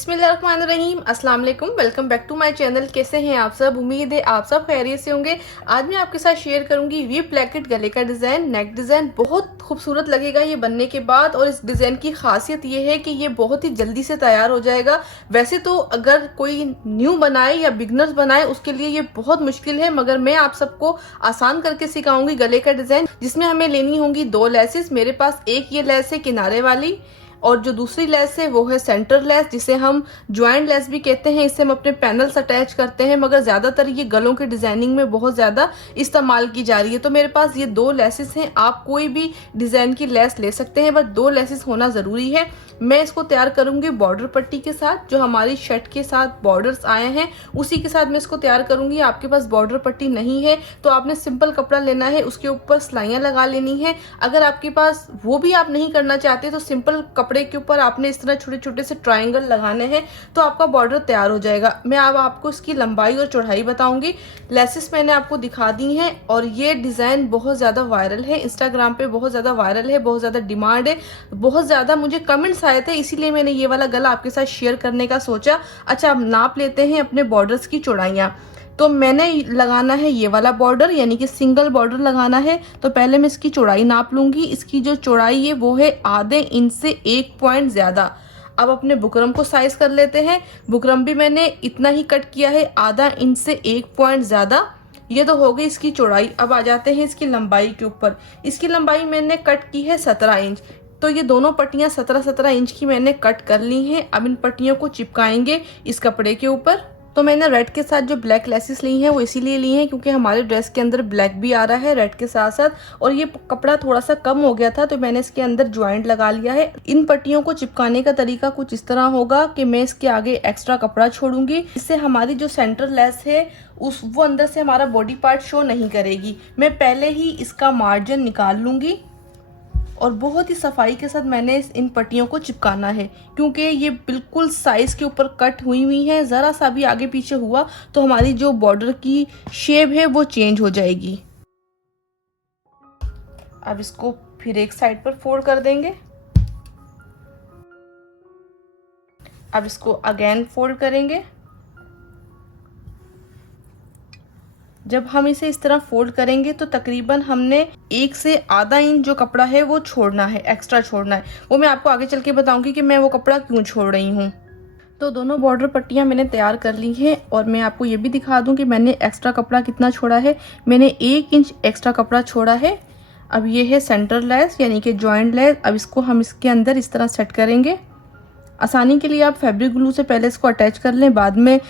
बिस्मिल्लाहिर्रहमानिर्रहीम, अस्सलाम वालेकुम। Welcome back to my channel. कैसे हैं आप सब? उम्मीद है आप सब खैरियत से होंगे। आज मैं आपके साथ शेयर करूंगी वी ब्लैकेट गले का डिज़ाइन। नेक डिज़ाइन बहुत खूबसूरत लगेगा ये बनने के बाद, और इस डिज़ाइन की खासियत ये है कि ये बहुत ही जल्दी से तैयार हो जाएगा। वैसे तो अगर कोई न्यू बनाए या बिगनर्स बनाए उसके लिए ये बहुत मुश्किल है, मगर मैं आप सबको आसान करके सिखाऊंगी गले का डिज़ाइन, जिसमें हमें लेनी होंगी 2 लेसेस। मेरे पास एक ये लेस है किनारे वाली, और जो दूसरी लेस है वो है सेंटर लेस, जिसे हम ज्वाइंट लेस भी कहते हैं। इससे हम अपने पैनल्स अटैच करते हैं, मगर ज़्यादातर ये गलों की डिज़ाइनिंग में बहुत ज़्यादा इस्तेमाल की जा रही है। तो मेरे पास ये 2 लेसेस हैं। आप कोई भी डिज़ाइन की लेस ले सकते हैं, बस 2 लेसेस होना ज़रूरी है। मैं इसको तैयार करूंगी बॉर्डर पट्टी के साथ, जो हमारी शर्ट के साथ बॉर्डर्स आए हैं उसी के साथ मैं इसको तैयार करूंगी। आपके पास बॉर्डर पट्टी नहीं है तो आपने सिंपल कपड़ा लेना है, उसके ऊपर सिलाइयाँ लगा लेनी है। अगर आपके पास वो भी आप नहीं करना चाहते तो सिंपल कपड़े के ऊपर आपने इस तरह छोटे छोटे से ट्राइंगल लगाने हैं, तो आपका बॉर्डर तैयार हो जाएगा। मैं अब आपको इसकी लंबाई और चौड़ाई बताऊंगी। लेसेस मैंने आपको दिखा दी हैं, और ये डिज़ाइन बहुत ज़्यादा वायरल है, इंस्टाग्राम पे बहुत ज़्यादा वायरल है, बहुत ज़्यादा डिमांड है, बहुत ज़्यादा मुझे कमेंट्स आए थे, इसीलिए मैंने ये वाला गला आपके साथ शेयर करने का सोचा। अच्छा, अब नाप लेते हैं अपने बॉर्डर्स की चौड़ाइयाँ। तो मैंने लगाना है ये वाला बॉर्डर, यानी कि सिंगल बॉर्डर लगाना है। तो पहले मैं इसकी चौड़ाई नाप लूंगी। इसकी जो चौड़ाई है वो है आधे इंच से 1 पॉइंट ज़्यादा। अब अपने बुकरम को साइज कर लेते हैं। बुकरम भी मैंने इतना ही कट किया है, आधा इंच से 1 पॉइंट ज़्यादा। ये तो हो गई इसकी चौड़ाई। अब आ जाते हैं इसकी लंबाई के ऊपर। इसकी लंबाई मैंने कट की है 17 इंच। तो ये दोनों पट्टियां 17-17 इंच की मैंने कट कर ली हैं। अब इन पट्टियों को चिपकाएंगे इस कपड़े के ऊपर। तो मैंने रेड के साथ जो ब्लैक लेसेस ली हैं वो इसीलिए ली हैं क्योंकि हमारे ड्रेस के अंदर ब्लैक भी आ रहा है रेड के साथ साथ, और ये कपड़ा थोड़ा सा कम हो गया था तो मैंने इसके अंदर ज्वाइंट लगा लिया है। इन पट्टियों को चिपकाने का तरीका कुछ इस तरह होगा कि मैं इसके आगे एक्स्ट्रा कपड़ा छोड़ूंगी, इससे हमारी जो सेंटर लेस है वो अंदर से हमारा बॉडी पार्ट शो नहीं करेगी। मैं पहले ही इसका मार्जिन निकाल लूंगी, और बहुत ही सफाई के साथ मैंने इन पट्टियों को चिपकाना है, क्योंकि ये बिल्कुल साइज के ऊपर कट हुई हुई हैं। ज़रा सा भी आगे पीछे हुआ तो हमारी जो बॉर्डर की शेप है वो चेंज हो जाएगी। अब इसको फिर एक साइड पर फोल्ड कर देंगे। अब इसको अगेन फोल्ड करेंगे। जब हम इसे इस तरह फोल्ड करेंगे तो तकरीबन हमने 1 से आधा इंच जो कपड़ा है वो छोड़ना है, एक्स्ट्रा छोड़ना है। वो मैं आपको आगे चल के बताऊंगी कि मैं वो कपड़ा क्यों छोड़ रही हूँ। तो दोनों बॉर्डर पट्टियाँ मैंने तैयार कर ली हैं, और मैं आपको ये भी दिखा दूं कि मैंने एक्स्ट्रा कपड़ा कितना छोड़ा है। मैंने 1 इंच एक्स्ट्रा कपड़ा छोड़ा है। अब ये है सेंटर लेस यानी कि जॉइंट लेस। अब इसको हम इसके अंदर इस तरह सेट करेंगे। आसानी के लिए आप फैब्रिक ग्लू से पहले इसको अटैच कर लें, बाद में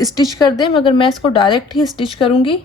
स्टिच कर दें, मगर मैं इसको डायरेक्ट ही स्टिच करूंगी।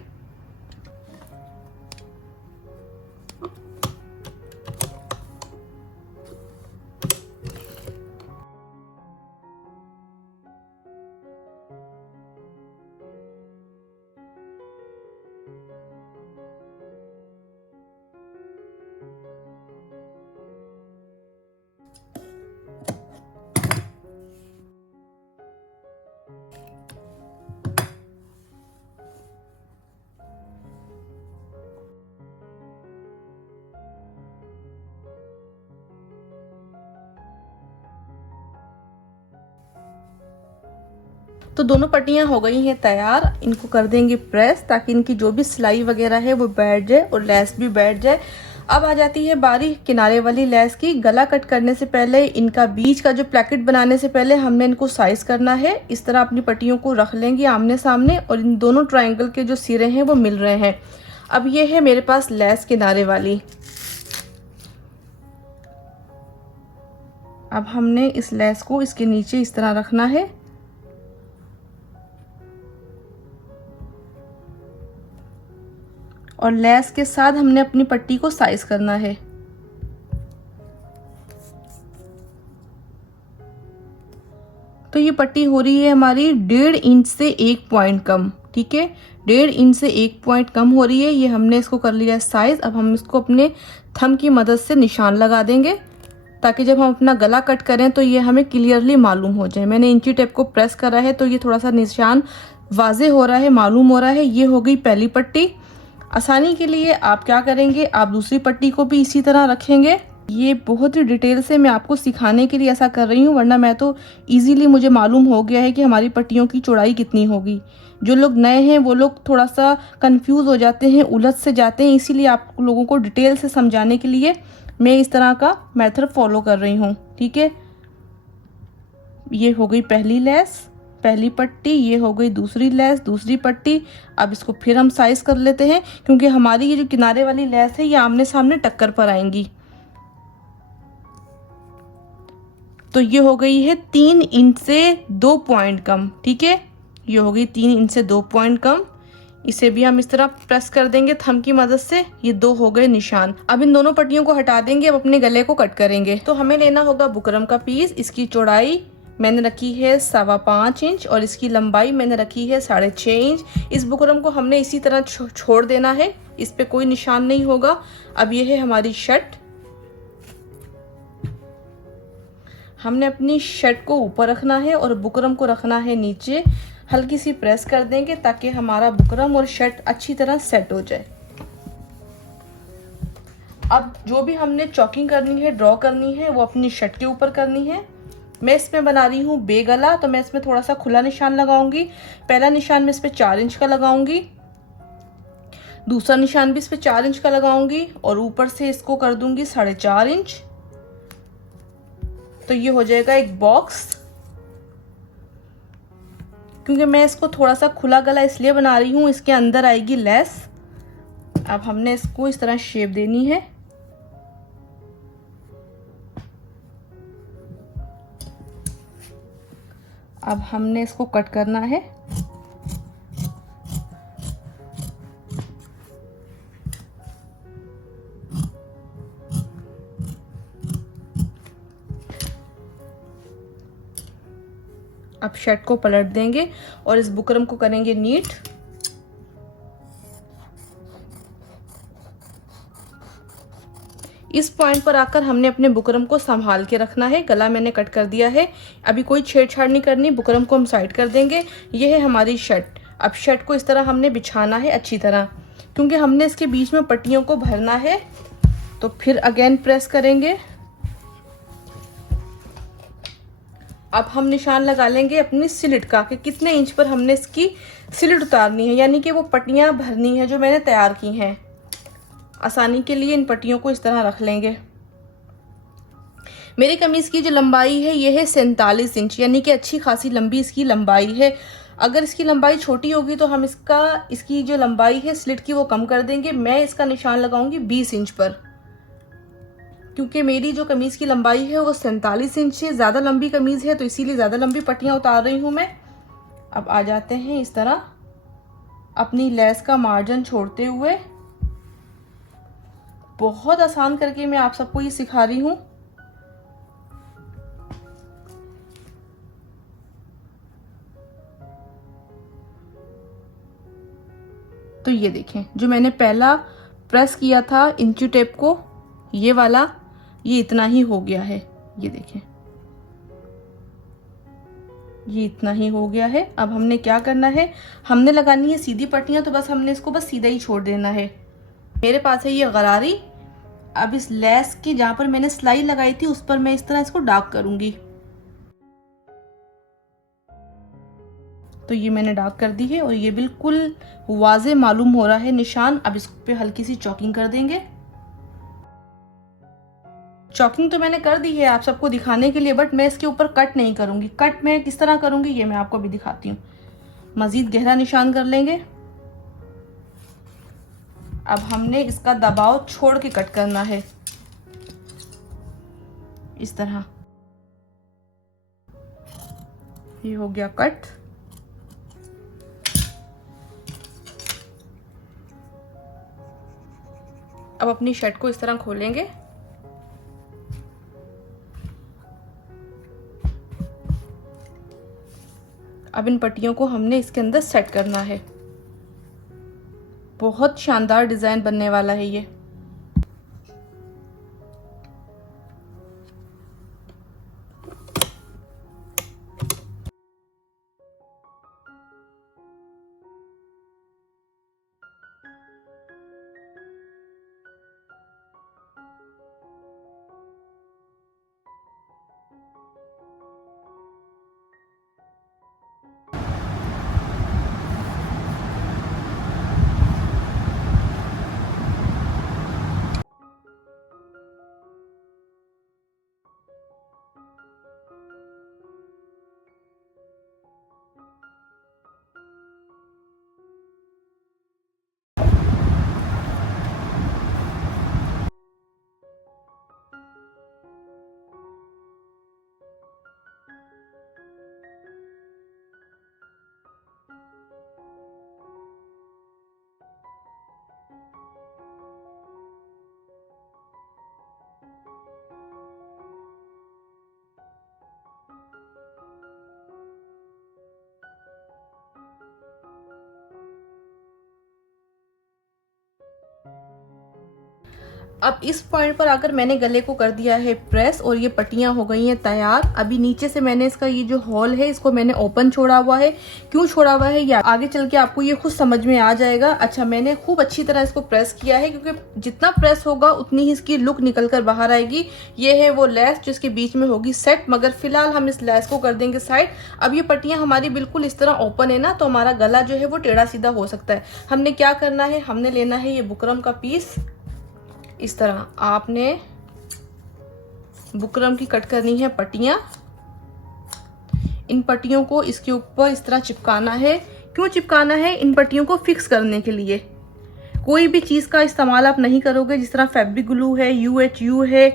तो दोनों पट्टियां हो गई हैं तैयार। इनको कर देंगे प्रेस ताकि इनकी जो भी सिलाई वगैरह है वो बैठ जाए और लेस भी बैठ जाए। अब आ जाती है बारी किनारे वाली लेस की। गला कट करने से पहले, इनका बीच का जो प्लेकेट बनाने से पहले हमने इनको साइज करना है। इस तरह अपनी पट्टियों को रख लेंगे आमने सामने, और इन दोनों ट्रायंगल के जो सिरे हैं वो मिल रहे हैं। अब ये है मेरे पास लेस किनारे वाली। अब हमने इस लेस को इसके नीचे इस तरह रखना है, और लेस के साथ हमने अपनी पट्टी को साइज करना है। तो ये पट्टी हो रही है हमारी 1.5 इंच से 1 पॉइंट कम। ठीक है, 1.5 इंच से 1 पॉइंट कम हो रही है। ये हमने इसको कर लिया साइज। अब हम इसको अपने थंब की मदद से निशान लगा देंगे, ताकि जब हम अपना गला कट करें तो ये हमें क्लियरली मालूम हो जाए। मैंने इंची टेप को प्रेस करा है तो ये थोड़ा सा निशान वाजे हो रहा है, मालूम हो रहा है। ये हो गई पहली पट्टी। आसानी के लिए आप क्या करेंगे, आप दूसरी पट्टी को भी इसी तरह रखेंगे ये बहुत ही डिटेल से मैं आपको सिखाने के लिए ऐसा कर रही हूँ, वरना मैं तो इजीली मुझे मालूम हो गया है कि हमारी पट्टियों की चौड़ाई कितनी होगी। जो लोग नए हैं वो लोग थोड़ा सा कंफ्यूज हो जाते हैं, उलझ से जाते हैं, इसीलिए आप लोगों को डिटेल से समझाने के लिए मैं इस तरह का मेथड फॉलो कर रही हूँ। ठीक है, ये हो गई पहली लेस, पहली पट्टी, ये हो गई दूसरी लेस, दूसरी पट्टी। अब इसको फिर हम साइज कर लेते हैं, क्योंकि हमारी ये जो किनारे वाली लेस है ये आमने सामने टक्कर पर आएंगी। तो ये हो गई है 3 इंच से 2 पॉइंट कम। ठीक है, ये हो गई 3 इंच से 2 पॉइंट कम। इसे भी हम इस तरह प्रेस कर देंगे थंब की मदद से। ये 2 हो गए निशान। अब इन दोनों पट्टियों को हटा देंगे, अब अपने गले को कट करेंगे। तो हमें लेना होगा बुकरम का पीस। इसकी चौड़ाई मैंने रखी है 5.25 इंच और इसकी लंबाई मैंने रखी है 6.5 इंच। इस बुकरम को हमने इसी तरह छोड़ देना है, इस पे कोई निशान नहीं होगा। अब ये है हमारी शर्ट। हमने अपनी शर्ट को ऊपर रखना है और बुकरम को रखना है नीचे। हल्की सी प्रेस कर देंगे ताकि हमारा बुकरम और शर्ट अच्छी तरह सेट हो जाए। अब जो भी हमने चॉकिंग करनी है, ड्रॉ करनी है, वो अपनी शर्ट के ऊपर करनी है। मैं इसमें बना रही हूँ बे गला, तो मैं इसमें थोड़ा सा खुला निशान लगाऊंगी। पहला निशान मैं इस पे 4 इंच का लगाऊंगी, दूसरा निशान भी इस पे 4 इंच का लगाऊंगी और ऊपर से इसको कर दूंगी 4.5 इंच। तो ये हो जाएगा एक बॉक्स। क्योंकि मैं इसको थोड़ा सा खुला गला इसलिए बना रही हूँ, इसके अंदर आएगी लेस। अब हमने इसको इस तरह शेप देनी है। अब हमने इसको कट करना है। अब शर्ट को पलट देंगे और इस बुकरम को करेंगे नीट। इस पॉइंट पर आकर हमने अपने बुकरम को संभाल के रखना है। गला मैंने कट कर दिया है, अभी कोई छेड़छाड़ नहीं करनी। बुकरम को हम साइड कर देंगे। यह है हमारी शर्ट। अब शर्ट को इस तरह हमने बिछाना है अच्छी तरह, क्योंकि हमने इसके बीच में पट्टियों को भरना है। तो फिर अगेन प्रेस करेंगे। अब हम निशान लगा लेंगे अपनी स्लिट का कि कितने इंच पर हमने इसकी स्लिट उतारनी है, यानी कि वो पट्टियां भरनी है जो मैंने तैयार की हैं। आसानी के लिए इन पट्टियों को इस तरह रख लेंगे। मेरी कमीज की जो लंबाई है ये है 47 इंच, यानी कि अच्छी खासी लंबी इसकी लंबाई है। अगर इसकी लंबाई छोटी होगी तो हम इसकी जो लंबाई है स्लिट की वो कम कर देंगे। मैं इसका निशान लगाऊंगी 20 इंच पर, क्योंकि मेरी जो कमीज की लंबाई है वो 47 इंच है। ज्यादा लंबी कमीज है तो इसीलिए ज्यादा लंबी पट्टियां उतार रही हूं मैं। अब आ जाते हैं इस तरह अपनी लेस का मार्जिन छोड़ते हुए। बहुत आसान करके मैं आप सबको ये सिखा रही हूँ। तो ये देखें, जो मैंने पहला प्रेस किया था इंची टेप को, ये वाला, ये इतना ही हो गया है। ये देखें, ये इतना ही हो गया है। अब हमने क्या करना है, हमने लगानी है सीधी पट्टियां, तो बस हमने इसको बस सीधा ही छोड़ देना है। मेरे पास है ये गरारी। अब इस लेस की जहां पर मैंने सिलाई लगाई थी उस पर मैं इस तरह इसको डार्क करूंगी। तो ये मैंने डार्क कर दी है और ये बिल्कुल वाजे मालूम हो रहा है निशान। अब इस पे हल्की सी चॉकिंग कर देंगे। चॉकिंग तो मैंने कर दी है आप सबको दिखाने के लिए, बट मैं इसके ऊपर कट नहीं करूंगी। कट मैं किस तरह करूंगी ये मैं आपको अभी दिखाती हूँ। मजीद गहरा निशान कर लेंगे। अब हमने इसका दबाव छोड़ के कट करना है इस तरह। ये हो गया कट। अब अपनी शर्ट को इस तरह खोलेंगे। अब इन पट्टियों को हमने इसके अंदर सेट करना है। बहुत शानदार डिजाइन बनने वाला है ये। अब इस पॉइंट पर आकर मैंने गले को कर दिया है प्रेस और ये पट्टियां हो गई हैं तैयार। अभी नीचे से मैंने इसका ये जो होल है इसको मैंने ओपन छोड़ा हुआ है। क्यों छोड़ा हुआ है या आगे चल के आपको ये खुद समझ में आ जाएगा। अच्छा, मैंने खूब अच्छी तरह इसको प्रेस किया है क्योंकि जितना प्रेस होगा उतनी ही इसकी लुक निकल कर बाहर आएगी। ये है वो लेस जिसके बीच में होगी सेट, मगर फिलहाल हम इस लेस को कर देंगे साइड। अब ये पट्टियां हमारी बिल्कुल इस तरह ओपन है ना, तो हमारा गला जो है वो टेढ़ा सीधा हो सकता है। हमने क्या करना है, हमने लेना है ये बुकरम का पीस। इस तरह आपने बुकरम की कट करनी है पट्टियां। इन पट्टियों को इसके ऊपर इस तरह चिपकाना है। क्यों चिपकाना है, इन पट्टियों को फिक्स करने के लिए। कोई भी चीज का इस्तेमाल आप नहीं करोगे, जिस तरह फैब्रिक ग्लू है, UHU है,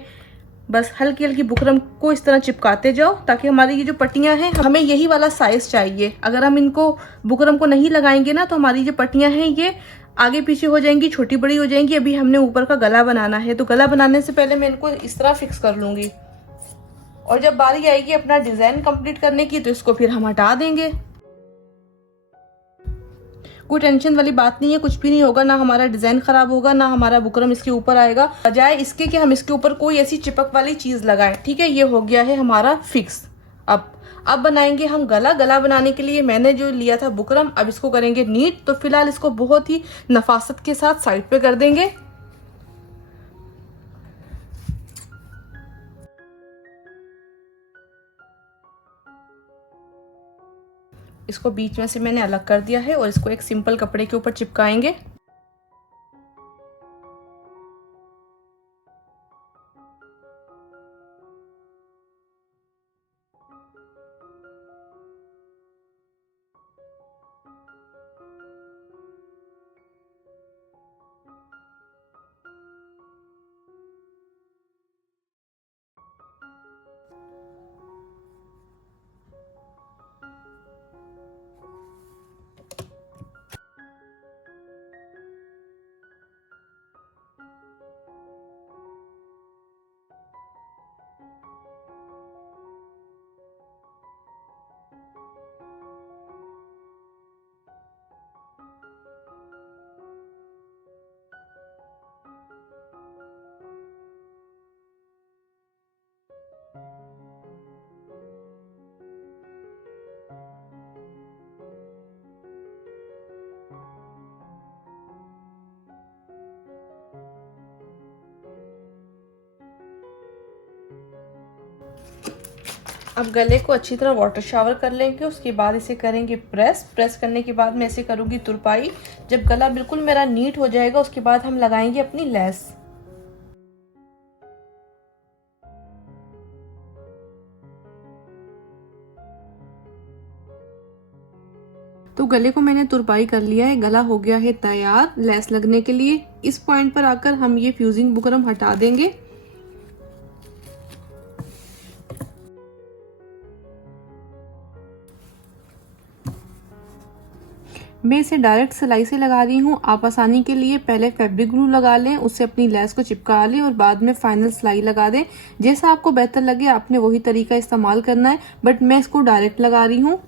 बस हल्की हल्की बुकरम को इस तरह चिपकाते जाओ ताकि हमारी ये जो पट्टियां हैं, हमें यही वाला साइज चाहिए। अगर हम इनको बुकरम को नहीं लगाएंगे ना तो हमारी जो पट्टियां हैं ये आगे पीछे हो जाएंगी, छोटी बड़ी हो जाएंगी। अभी हमने ऊपर का गला बनाना है, तो गला बनाने से पहले मैं इनको इस तरह फिक्स कर लूंगी और जब बारी आएगी अपना डिजाइन कंप्लीट करने की तो इसको फिर हम हटा देंगे। कोई टेंशन वाली बात नहीं है, कुछ भी नहीं होगा, ना हमारा डिजाइन खराब होगा, ना हमारा बुकरम इसके ऊपर आएगा, बजाय इसके कि हम इसके ऊपर कोई ऐसी चिपक वाली चीज लगाएं। ठीक है, ये हो गया है हमारा फिक्स। अब बनाएंगे हम गला। गला बनाने के लिए मैंने जो लिया था बुकरम, अब इसको करेंगे नीट। तो फिलहाल इसको बहुत ही नफासत के साथ साइड पे कर देंगे। इसको बीच में से मैंने अलग कर दिया है और इसको एक सिंपल कपड़े के ऊपर चिपकाएंगे। अब गले को अच्छी तरह वाटर शावर कर लेंगे, उसके बाद इसे करेंगे प्रेस। प्रेस करने के बाद मैं इसे करूंगी तुरपाई। जब गला बिल्कुल मेरा नीट हो जाएगा उसके बाद हम लगाएंगे अपनी लेस। तो गले को मैंने तुरपाई कर लिया है, गला हो गया है तैयार लेस लगने के लिए। इस पॉइंट पर आकर हम ये फ्यूजिंग बुकरम हटा देंगे। मैं इसे डायरेक्ट सिलाई से लगा रही हूँ। आप आसानी के लिए पहले फैब्रिक ग्लू लगा लें, उससे अपनी लेस को चिपका लें और बाद में फाइनल सिलाई लगा दें। जैसा आपको बेहतर लगे आपने वही तरीका इस्तेमाल करना है, बट मैं इसको डायरेक्ट लगा रही हूँ।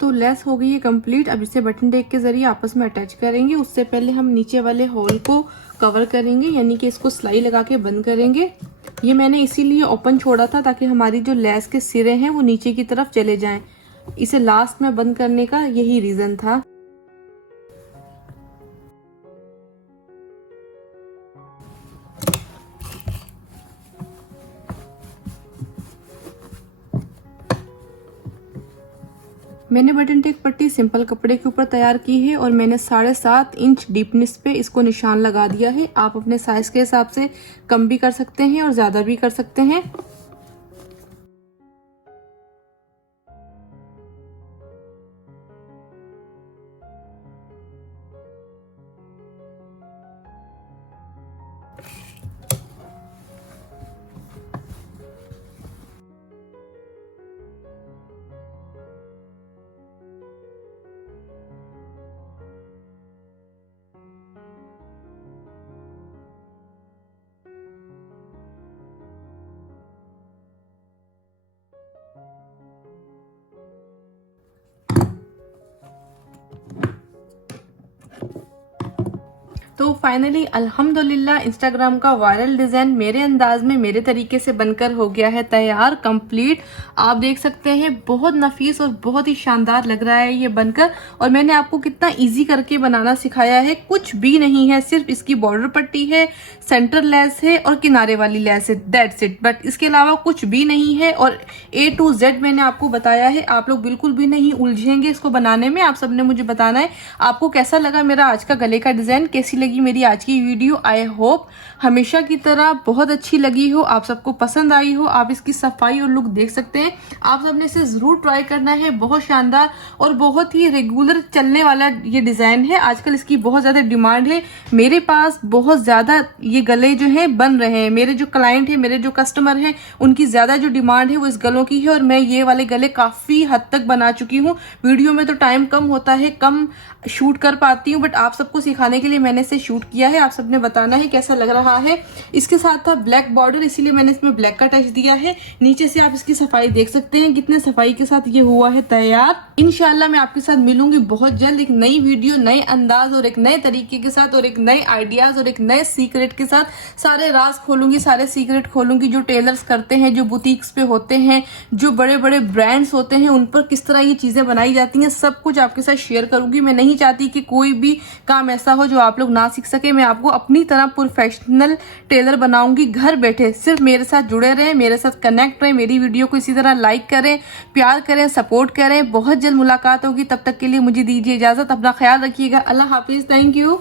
तो लेस हो गई है कंप्लीट। अब इसे बटन टेप के जरिए आपस में अटैच करेंगे। उससे पहले हम नीचे वाले होल को कवर करेंगे, यानी कि इसको सिलाई लगा के बंद करेंगे। ये मैंने इसीलिए ओपन छोड़ा था ताकि हमारी जो लेस के सिरे हैं वो नीचे की तरफ चले जाएं। इसे लास्ट में बंद करने का यही रीज़न था। मैंने बटन टेक पट्टी सिंपल कपड़े के ऊपर तैयार की है और मैंने 7.5 इंच डीपनेस पे इसको निशान लगा दिया है। आप अपने साइज़ के हिसाब से कम भी कर सकते हैं और ज़्यादा भी कर सकते हैं। तो फाइनली अल्हम्दुलिल्लाह इंस्टाग्राम का वायरल डिज़ाइन मेरे अंदाज में मेरे तरीके से बनकर हो गया है तैयार, कंप्लीट। आप देख सकते हैं बहुत नफीस और बहुत ही शानदार लग रहा है ये बनकर। और मैंने आपको कितना इजी करके बनाना सिखाया है, कुछ भी नहीं है, सिर्फ इसकी बॉर्डर पट्टी है, सेंटर लेस है और किनारे वाली लेस है, दैट्स इट। बट इसके अलावा कुछ भी नहीं है और A to Z मैंने आपको बताया है। आप लोग बिल्कुल भी नहीं उलझेंगे इसको बनाने में। आप सबने मुझे बताना है आपको कैसा लगा मेरा आज का गले का डिज़ाइन, कैसी लगी मेरी आज की वीडियो। आई होप हमेशा की तरह बहुत अच्छी लगी हो, आप सबको पसंद आई हो। आप इसकी सफाई और लुक देख सकते हैं। आप सबने इसे ज़रूर ट्राई करना है। बहुत शानदार और बहुत ही रेगुलर चलने वाला ये डिज़ाइन है। आजकल इसकी बहुत ज़्यादा डिमांड है। मेरे पास बहुत ज़्यादा ये गले जो हैं बन रहे हैं। मेरे जो क्लाइंट हैं, मेरे जो कस्टमर हैं, उनकी ज़्यादा जो डिमांड है वो इस गलों की है और मैं ये वाले गले काफ़ी हद तक बना चुकी हूँ। वीडियो में तो टाइम कम होता है, कम शूट कर पाती हूँ, बट आप सबको सिखाने के लिए मैंने इसे शूट किया है। आप सबने बताना है कैसा लग रहा है। इसके साथ था ब्लैक बॉर्डर, इसीलिए मैंने इसमें ब्लैक का टच दिया है। नीचे से आप इसकी सफाई देख सकते हैं कितने सफाई के साथ ये हुआ है तैयार। इंशाल्लाह मैं आपके साथ मिलूंगी बहुत जल्द एक नई वीडियो, नए अंदाज और एक नए तरीके के साथ और एक नए आइडियाज और एक नए सीक्रेट के साथ। सारे राज खोलूंगी, सारे सीक्रेट खोलूंगी जो टेलर्स करते हैं, जो बुटीक्स पे होते हैं, जो बड़े बड़े ब्रांड्स होते हैं, उन पर किस तरह ये चीजें बनाई जाती हैं, सब कुछ आपके साथ शेयर करूंगी। मैं नहीं चाहती कि कोई भी काम ऐसा हो जो आप लोग ना सीख सके। मैं आपको अपनी तरह प्रोफेशनल टेलर बनाऊंगी घर बैठे। सिर्फ मेरे साथ जुड़े रहें, मेरे साथ कनेक्ट रहें, मेरी वीडियो को इसी तरह लाइक करें, प्यार करें, सपोर्ट करें। बहुत जल्द मुलाकात होगी, तब तक के लिए मुझे दीजिए इजाजत। अपना ख्याल रखिएगा। अल्लाह हाफिज। Thank you.